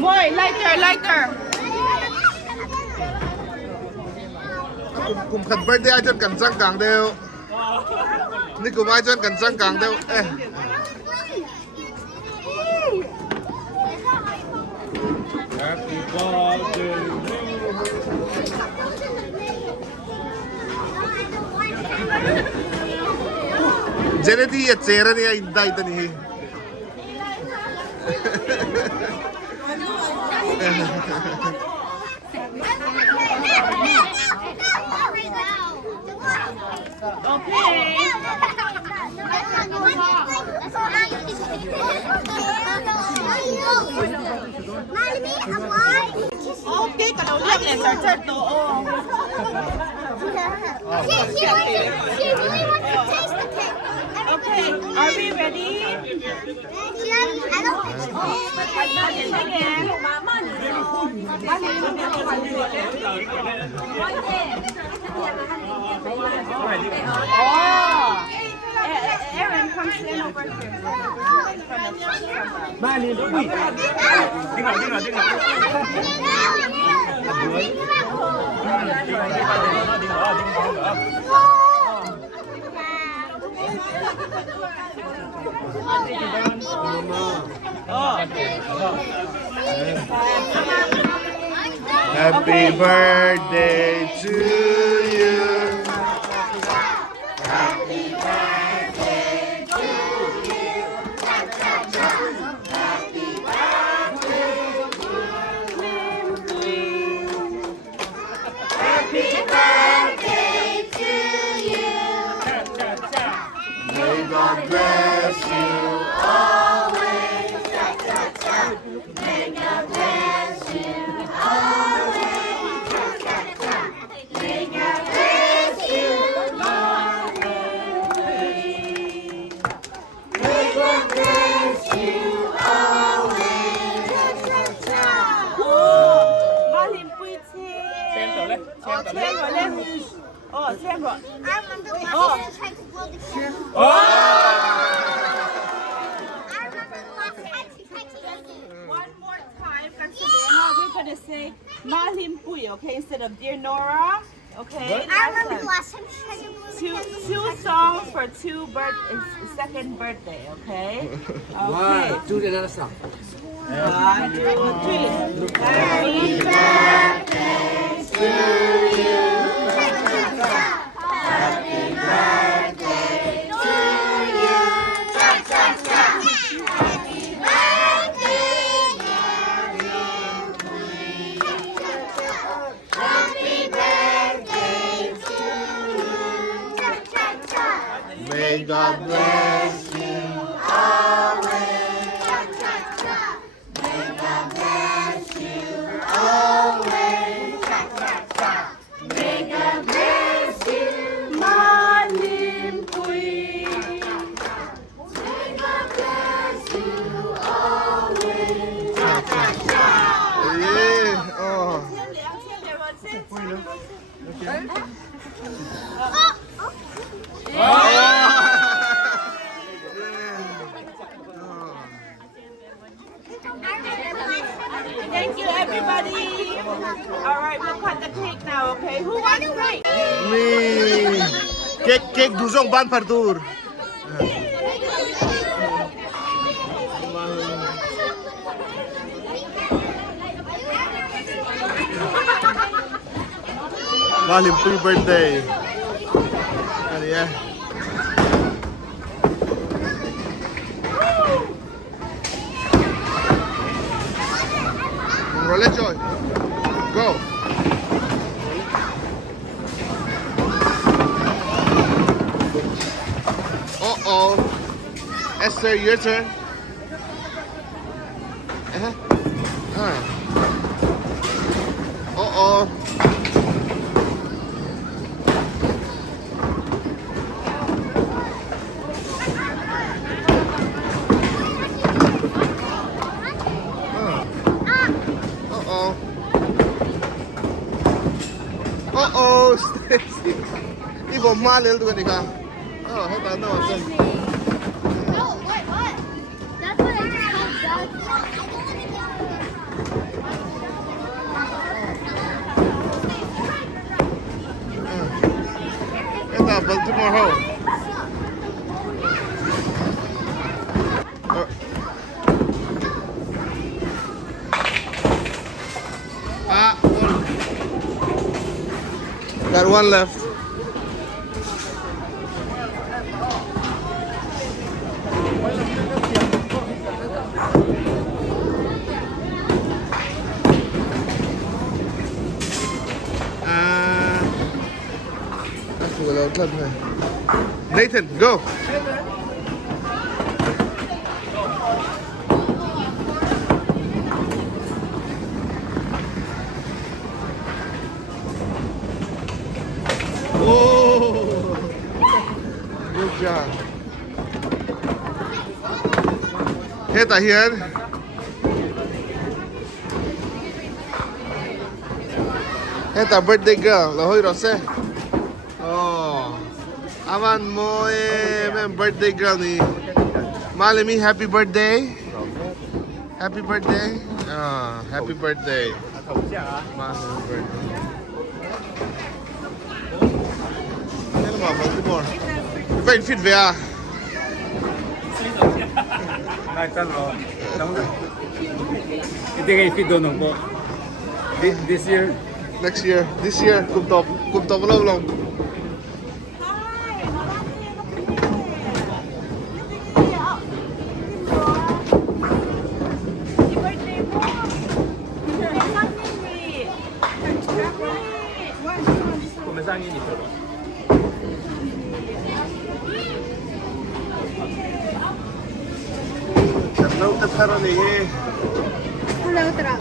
Boy, lighter. Cùng khẩn birthday ai chân cần răng càng đều. Ni cùng ai chân cần răng càng đều. Happy birthday. Jenny ya cera ni inda ito ni. Okay, kalau lihat yang tercer tu. Okay, are we ready? Aaron, come stand over here. Mahlimpuii. Dengar. Happy birthday to you. Happy birthday to you. Happy birthday to you. Happy birthday to you. May God bless you Always. May God bless you always. May God bless you, Mahlimpuii. May God bless you always. Mahlimpuii Xem tờ lên. Xem rồi. I remember last time trying to blow the candle. Oh! I remember the last time she tried to use it. One more time, we're gonna say Mahlimpuii, okay, instead of Dear Nora, okay? I remember the last time she tried to blow the candle. Two songs for second birthday, okay? Okay. Do another song. 1, 2, 3. Happy birthday to you. Happy birthday to you. Happy birthday, Mahlimpuii. Happy birthday to you. May God bless you. Always. May God bless you always. May God bless you, Mahlimpuii. May God bless you always. Yeah. Oh. Thank you, everybody. All right, we'll cut the cake now, okay? Who wants cake? Me. Cake duzong ban partur. Mahlimpuii birthday. Ano yan? Roll it, Joy. Go. Uh-oh. Esther, your turn. Alright. Uh-oh. Stacy. นี่ผมมาเลยตัวนี้ค่ะให้ตามหน่อยสิ No, wait, what? That's what I just calledให้ตาม Baltimore Hall got one left. Nathan, go. Oh, good job. Hey, Tahian. Hey, ta birthday girl. Lahoy Rose. Oh, aman mo may birthday girl ni. Malimi, happy birthday. Happy birthday. Happy birthday. Happy birthday. Baltimore. Very fit vea. Hindi kayo fit doon po. This year. Next year. This year, kum top long. Kumesangin ito. Hello, tataro ni. Hello, Tra.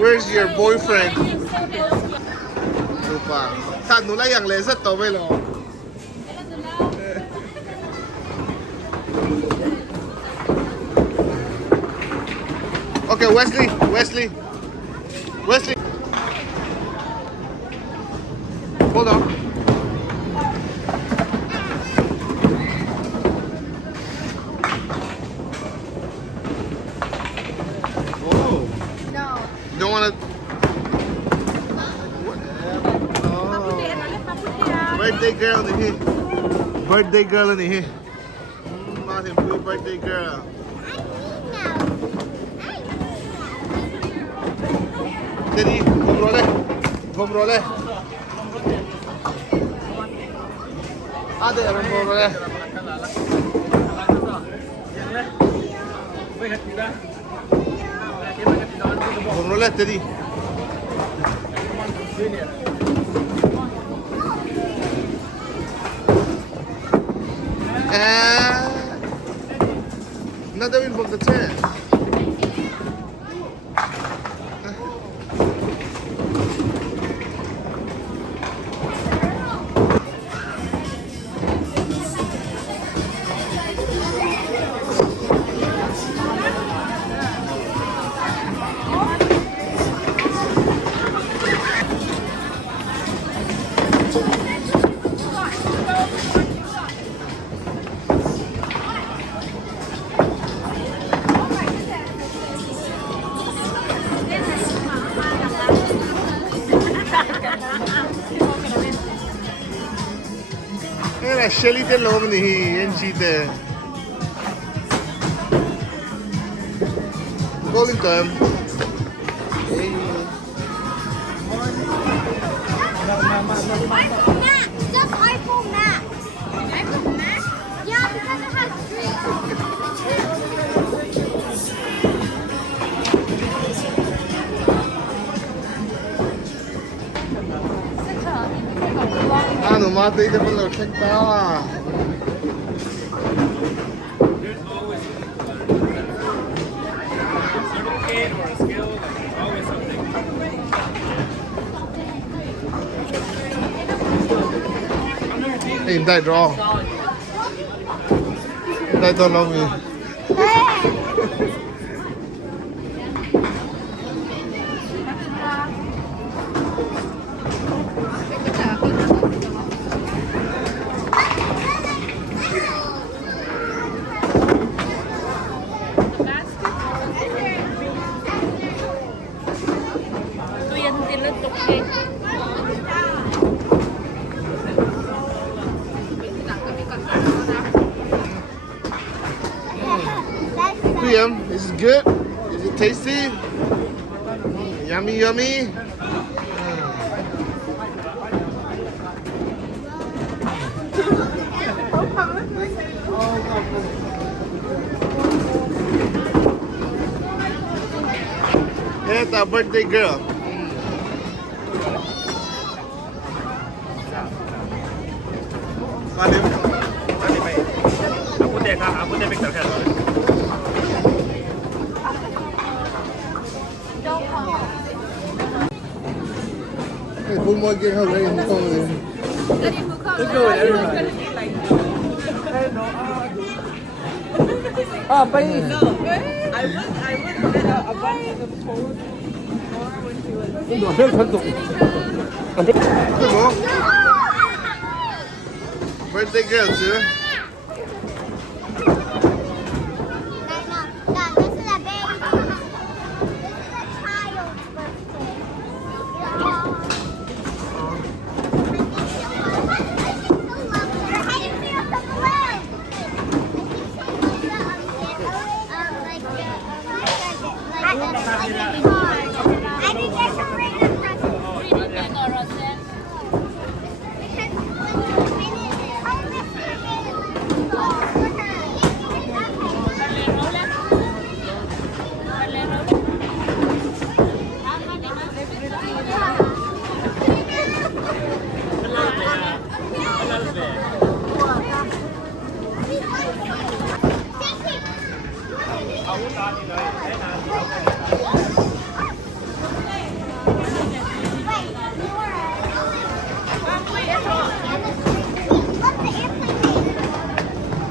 Where's your boyfriend? Lupa. Saan nula yang lesat to belo? Okay, Wesley. Hold on. Don't want to. Birthday girl in here. Birthday girl in here. Mahlimpuii birthday girl. Jadi, gom role. Ada orang gom role. Gom role tadi. Nadawin from the tent. Shelly te lom nahi, yan cheete. Calling time. Hey. iPhone Max. That's iPhone Max. iPhone Max? Yeah, because it has À, nó mà tí cho con lột sách tao à. There's always a certificate or a skill, like always something. Ê, em tay rõ. Em tay to lông gì. Liam, is it good? Is it tasty? Yummy, yummy. It's a birthday girl. Aku teh picture kan. Hey, Vulmawi getting her ready to come in. Let's go, everyone. Ah, bye. I was a bunch of the post when she was. Come on. Birthday girl, too. This is a baby. This is a child's birthday. I didn't get to bring the present.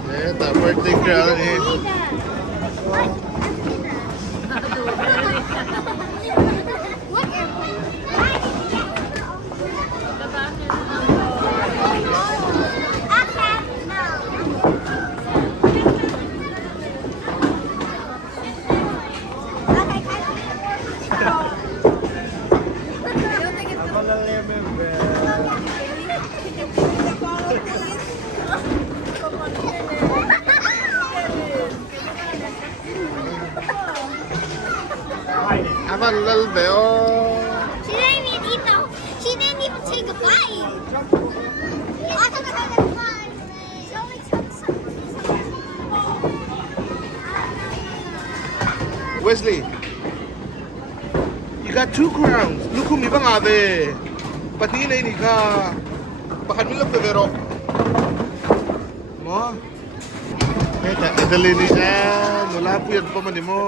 Yeah, that birthday girl in here. Have a little bit. Oh. She didn't even eat the. She didn't even take a bite. I took a bite. She only took some. Wesley, you got 2 crowns. Look who me bang ate. Pati na ini ka. Baka nila pero. Mo. Ito, idali ni Ann. Wala po yan pa man mo.